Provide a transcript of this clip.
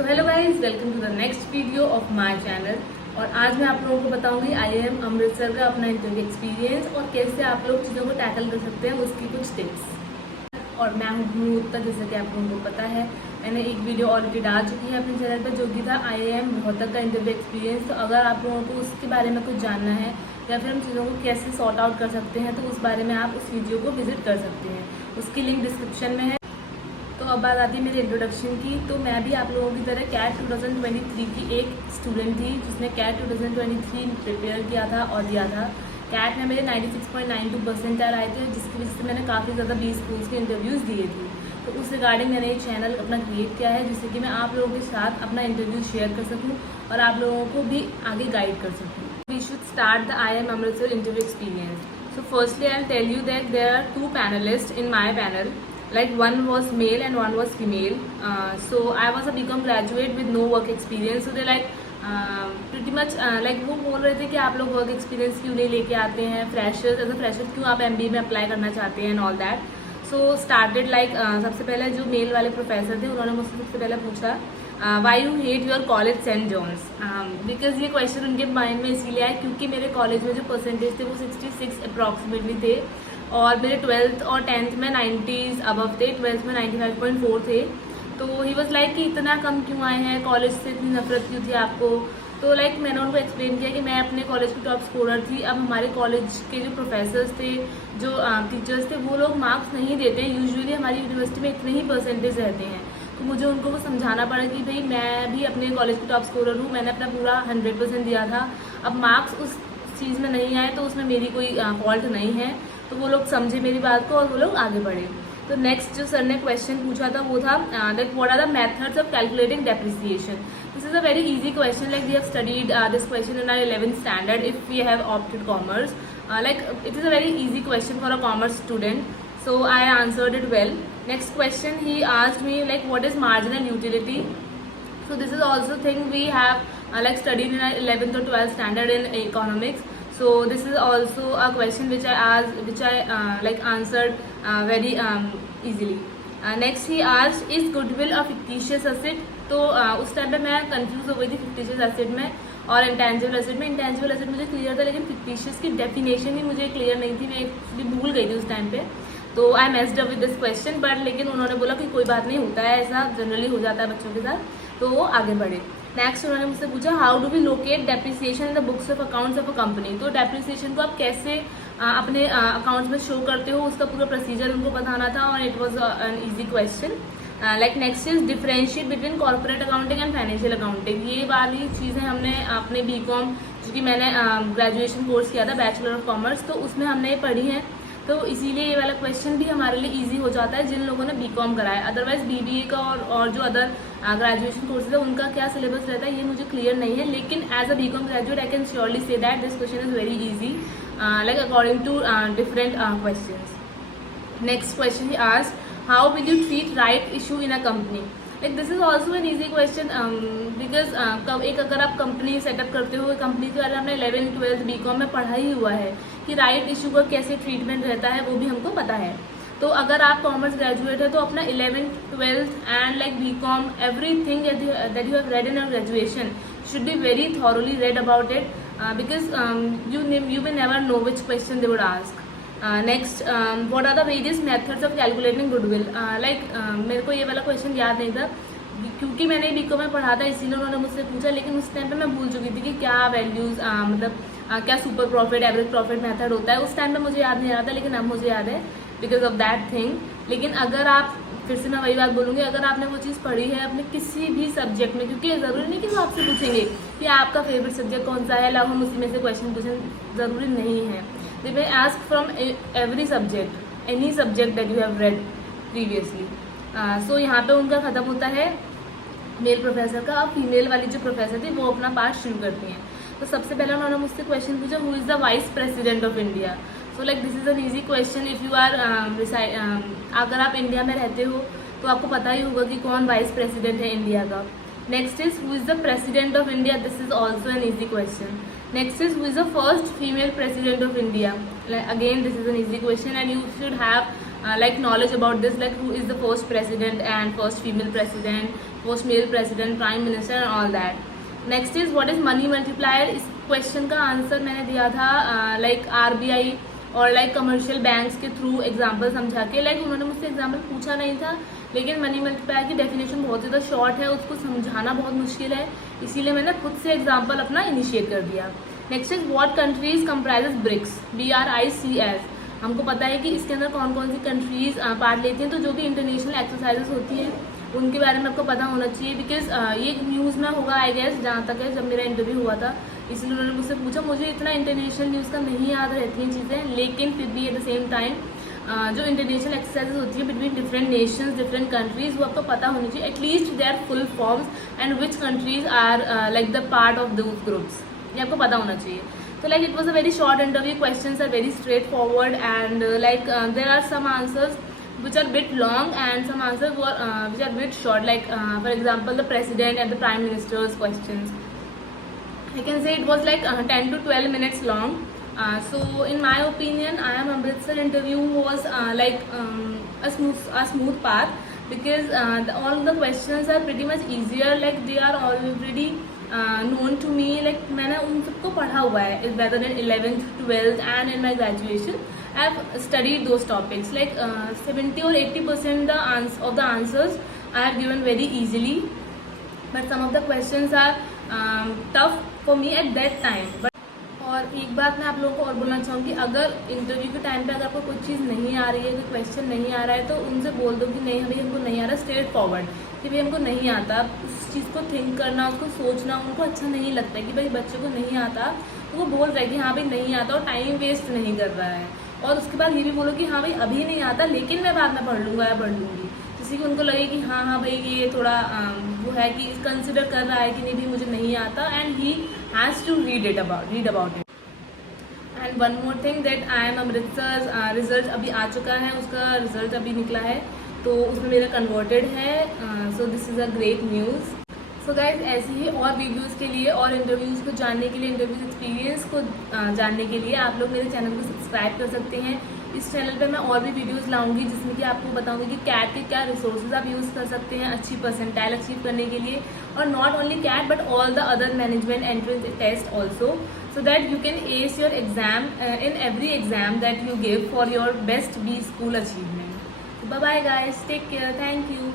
So hello guys, welcome to the next video of my channel. और आज मैं आप लोगों को बताऊंगी IIM अमृतसर का अपना इंटरव्यू एक्सपीरियंस और कैसे आप लोग चीज़ों को टैकल कर सकते हैं, उसकी कुछ टिप्स। और मैं हूँ उत्तर, जैसे कि आप लोगों को पता है मैंने एक वीडियो ऑलरेडी डाल चुकी है अपने चैनल पर, जो कि था IIM रोहतक का इंटरव्यू एक्सपीरियंस। तो अगर आप लोगों को उसके बारे में कुछ जानना है या फिर हम चीज़ों को कैसे सॉर्ट आउट कर सकते हैं, तो उस बारे में आप उस वीडियो को विजिट कर सकते हैं, उसकी लिंक डिस्क्रिप्शन में है। तो अब बात आती है मेरे इंट्रोडक्शन की। तो मैं भी आप लोगों की तरह कैट 2023 की एक स्टूडेंट थी जिसने कैट 2023 प्रिपेयर किया था और दिया था। कैट में मेरे 96.92 परसेंटाइल आए थे, जिसकी वजह से मैंने काफ़ी ज़्यादा 20 स्कूल्स के इंटरव्यूज़ दिए थे। तो उस रिगार्डिंग मैंने एक चैनल अपना क्रिएट किया है, जिससे कि मैं आप लोगों के साथ अपना इंटरव्यू शेयर कर सकूँ और आप लोगों को भी आगे गाइड कर सकूँ। We should start the IIM Amritsar interview experience. So firstly, I'll tell you that there are two panelists in my panel. Like one was male and one was female. So I was a BCom graduate with no work experience. So they pretty much like वो बोल रहे थे कि आप लोग work experience क्यों नहीं लेके आते हैं, फ्रेशर्स एज अ फ्रेशर क्यों आप MBA में अप्लाई करना चाहते हैं and all that. So started like सबसे पहले जो मेल वाले प्रोफेसर थे उन्होंने मुझसे सबसे पहले पूछा why you hate your college Saint John's. Because ये क्वेश्चन उनके माइंड में इसीलिए आया क्योंकि मेरे कॉलेज में जो परसेंटेज थे वो 66 अप्रॉक्सीमेटली थे और मेरे 12th और 10th में 90s अबव थे, 12th में 95.4 थे। तो ही वॉज लाइक कि इतना कम क्यों आए हैं, कॉलेज से इतनी नफरत क्यों थी आपको। तो लाइक मैंने उनको एक्सप्लेन किया कि मैं अपने कॉलेज की टॉप स्कोरर थी। अब हमारे कॉलेज के जो प्रोफेसर्स थे, जो टीचर्स थे, वो लोग मार्क्स नहीं देते। यूजुअली हमारी यूनिवर्सिटी में इतने ही परसेंटेज रहते हैं। तो मुझे उनको वो समझाना पड़ा कि भाई मैं भी अपने कॉलेज की टॉप स्कोरर हूँ, मैंने अपना पूरा 100% दिया था। अब मार्क्स उस चीज़ में नहीं आए तो उसमें मेरी कोई फॉल्ट नहीं है। तो वो लोग समझे मेरी बात को और वो लोग आगे बढ़े। तो नेक्स्ट जो सर ने क्वेश्चन पूछा था वो था that what are the methods of calculating depreciation. This is a very easy question, like we have studied this question in our 11th standard if we have opted commerce. Like it is a very easy question for a commerce student, so I answered it well. Next question he asked me like what is marginal utility. So this is also thing we have like studied in our 11th or 12th standard in economics. So this is also a question which I asked, which I like answered very easily. Next he asked is goodwill a fictitious asset. तो उस time पे मैं confuse हो गई थी fictitious asset में और intangible asset में। इंटेंजिबल एसेट मुझे क्लियर था, लेकिन fictitious की डेफिनेशन ही मुझे क्लियर नहीं थी, मैं एक्चुअली भूल गई थी उस टाइम पे। तो आई messed up with this question, but लेकिन उन्होंने बोला कि कोई बात नहीं, होता है ऐसा, जनरली हो जाता है बच्चों के साथ। तो वो आगे बढ़े। नेक्स्ट उन्होंने मुझसे पूछा how do we locate depreciation in the books of accounts of a company. तो डेप्रिसिएशन को आप कैसे अपने अकाउंट्स में शो करते हो, उसका पूरा प्रोसीजर उनको बताना था और it was an easy question. Like next is differentiate between corporate accounting and financial accounting. ये वाली चीज़ें हमने अपने BCom, जो कि मैंने ग्रेजुएशन कोर्स किया था बैचलर ऑफ कॉमर्स, तो उसमें हमने ये पढ़ी है। तो इसीलिए ये वाला क्वेश्चन भी हमारे लिए इजी हो जाता है जिन लोगों ने BCom करा है। अदरवाइज BBA का और जो अदर ग्रेजुएशन कोर्सेज है उनका क्या सिलेबस रहता है ये मुझे क्लियर नहीं है, लेकिन as a BCom graduate I can surely say that this question is very easy like according to different questions. Next question he asked how will you treat right issue in a company. Like this is also an easy question because एक अगर आप company setup करते हो, company के बारे में हमने 11th 12th BCom में पढ़ा ही हुआ है कि राइट इशू का कैसे ट्रीटमेंट रहता है, वो भी हमको पता है। तो अगर आप कॉमर्स ग्रेजुएट है तो अपना 11th 12th and like BCom everything that you have read in your graduation should be very thoroughly read about it because you may never know which question they would ask. Next what are the various methods of calculating goodwill. Like मेरे को ये वाला question याद नहीं था क्योंकि मैंने BCom में पढ़ा था, इसीलिए उन्होंने मुझसे पूछा, लेकिन उस टाइम पे मैं भूल चुकी थी कि क्या वैल्यूज़ मतलब क्या super profit average profit method होता है। उस टाइम पे मुझे याद नहीं आ रहा था, लेकिन अब मुझे याद है बिकॉज ऑफ दैट थिंग। लेकिन अगर आप फिर से मैं वही बात बोलूँगी, अगर आपने वो चीज़ पढ़ी है अपने किसी भी सब्जेक्ट में, क्योंकि ज़रूरी नहीं कि वो आपसे पूछेंगे कि आपका फेवरेट सब्जेक्ट कौन सा है, लाओ हम उसी में से क्वेश्चन पूछें, ज़रूरी नहीं है। They may ask from every subject, any subject that you have read previously. So यहाँ पे उनका ख़त्म होता है मेल प्रोफेसर का। अब फीमेल वाली जो प्रोफेसर थी वो अपना पार्ट शुरू करती हैं। तो सबसे पहले उन्होंने मुझसे क्वेश्चन पूछा who is the vice president of India. So like this is an easy question if you are अगर आप इंडिया में रहते हो तो आपको पता ही होगा कि कौन वाइस प्रेसिडेंट है इंडिया का। Next is who is the president of India. This is also an easy question. Next is who is the first female president of India. Like, again this is an easy question and you should have like knowledge about this, like who is the first president and first female president, first male president, prime minister and all that. Next is what is money multiplier. इस question का answer मैंने दिया था like RBI और like commercial banks के through example समझा के. Like उन्होंने मुझसे एग्जांपल पूछा नहीं था, लेकिन मनी मल्टीप्लायर की डेफिनेशन बहुत ज़्यादा शॉर्ट है, उसको समझाना बहुत मुश्किल है, इसीलिए मैंने खुद से एग्जाम्पल अपना इनिशिएट कर दिया. Next is what countries comprises BRICS, BRICS. हमको पता है कि इसके अंदर कौन कौन सी कंट्रीज पार्ट लेती हैं, तो जो भी इंटरनेशनल एक्सरसाइजेस होती हैं उनके बारे में आपको पता होना चाहिए, बिकॉज ये न्यूज़ में होगा आई गेस, जहाँ तक है जब मेरा इंटरव्यू हुआ था, इसलिए उन्होंने मुझसे पूछा. मुझे इतना इंटरनेशनल न्यूज़ का नहीं याद रहती हैं चीज़ें, लेकिन फिर भी एट द सेम टाइम जो इंटरनेशनल एक्सरसाइजेज होती है between different nations, different countries, वो आपको पता होनी चाहिए at least they are full forms and which countries are like the part of those groups, ये आपको पता होना चाहिए. So like it was a very short interview, questions are very straightforward and there are some answers which are bit long and some answers were which are bit short, like for example the president and the prime minister's questions. I can say it was like 10 to 12 minutes long. So in my opinion, IIM Amritsar interview was a smooth path, because all the questions are pretty much easier, like they are already known to me, like मैंने उन सबको पढ़ा हुआ है, whether in 11th, 12th and in my graduation I have studied those topics. Like 70 or 80% of the answers I have given very easily, but some of the questions are tough for me at that time. But और एक बात मैं आप लोगों को और बोलना चाहूँगी, अगर इंटरव्यू के टाइम पे अगर आपको कोई चीज़ नहीं आ रही है, कोई क्वेश्चन नहीं आ रहा है, तो उनसे बोल दो कि नहीं भाई हमको नहीं आ रहा, स्ट्रेट फॉरवर्ड कि भाई हमको नहीं आता. उस चीज़ को थिंक करना, उसको सोचना उनको अच्छा नहीं लगता है कि भाई बच्चे को नहीं आता, तो वो बोल रहा है कि हाँ भाई नहीं आता और टाइम वेस्ट नहीं कर रहा है. और उसके बाद ये भी बोलो कि हाँ भाई अभी नहीं आता लेकिन मैं बाद में पढ़ लूँगा या पढ़ लूँगी, जिससे कि उनको लगे कि हाँ भाई ये थोड़ा वो है कि कंसिडर कर रहा है कि नहीं भाई मुझे नहीं आता, and he has to read about it. And one more thing, that IIM Amritsar result अभी आ चुका है, उसका रिजल्ट अभी निकला है, तो उसमें मेरा कन्वर्टेड है. So this is a great news. So guys ऐसे ही और वीडियोज़ के लिए और इंटरव्यूज़ को जानने के लिए, इंटरव्यूज़ एक्सपीरियंस को जानने के लिए आप लोग मेरे चैनल को सब्सक्राइब कर सकते हैं. इस चैनल पे मैं और भी वीडियोस लाऊंगी जिसमें कि आपको बताऊंगी कि कैट के क्या रिसोर्सेज आप यूज़ कर सकते हैं अच्छी परसेंटाइल अचीव करने के लिए, और not only CAT but all the other management entrance test also, so that you can ace your exam in every exam that you give for your best B school achievement. Bye bye guys, take care, thank you.